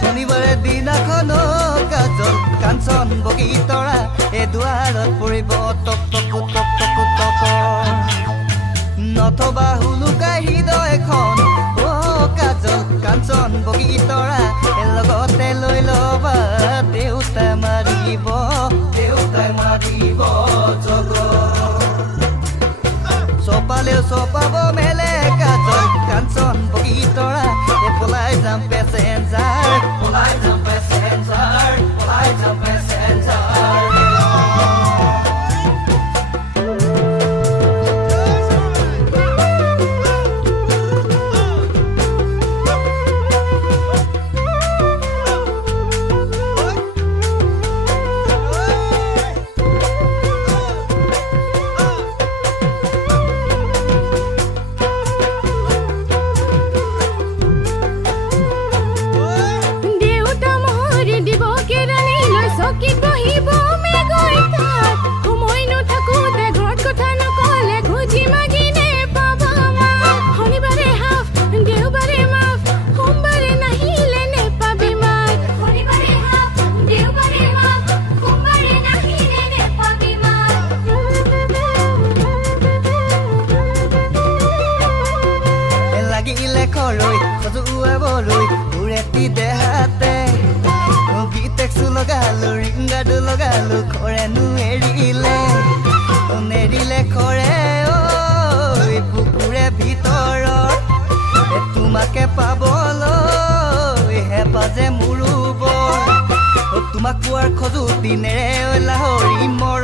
শনিবাৰে দিনাখনো কাজল কাঞ্চন বগী তৰা এই দুৱাৰত পৰিব টক টক টক টক টক নথবা হুলুকাই হৃদয়খন অ কাজল কাঞ্চন বগী তৰা লগতে লৈ ল'বা দেউতাই মাৰিব জগ চপালেও চপাব মেলে কাজল কাঞ্চন বগী তৰা পলাই যাম পেচেঞ্জাৰ সজুৱাবলৈ উৰেতি দেহাতে গীতেকচু লগালো ৰিংগাটো লগালো খৰেনো নেৰিলে খৰে বুকুৰে ভিতৰৰ তোমাকে পাবলৈ হেঁপাহ যে মোৰো বৰ তোমাক পোৱাৰ খোজো দিনেৰে লাহৰি মৰ